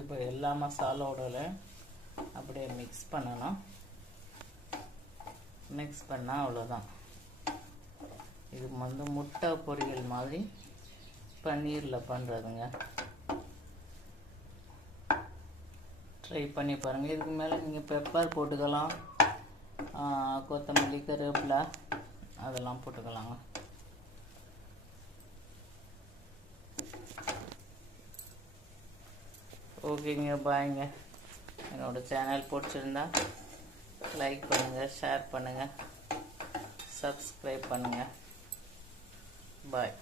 இப்போ எல்லா மசாலோட அப்படியே மிக்ஸ் பண்ணணும். மிக்ஸ் பண்ணால் அவ்வளோதான். இது முட்டை பொரியல் மாதிரி பன்னீரில் பண்ணுறதுங்க. ட்ரை பண்ணி பாருங்கள். இதுக்கு மேலே நீங்கள் பெப்பர் போட்டுக்கலாம், கொத்தமல்லி, கருவேப்பிலை அதெல்லாம் போட்டுக்கலாங்க. ஓகேங்க, பாய்ங்க. என்னோடய சேனல் பிடிச்சிருந்தா லைக் பண்ணுங்கள், ஷேர் பண்ணுங்கள், சப்ஸ்கிரைப் பண்ணுங்கள். பாய்.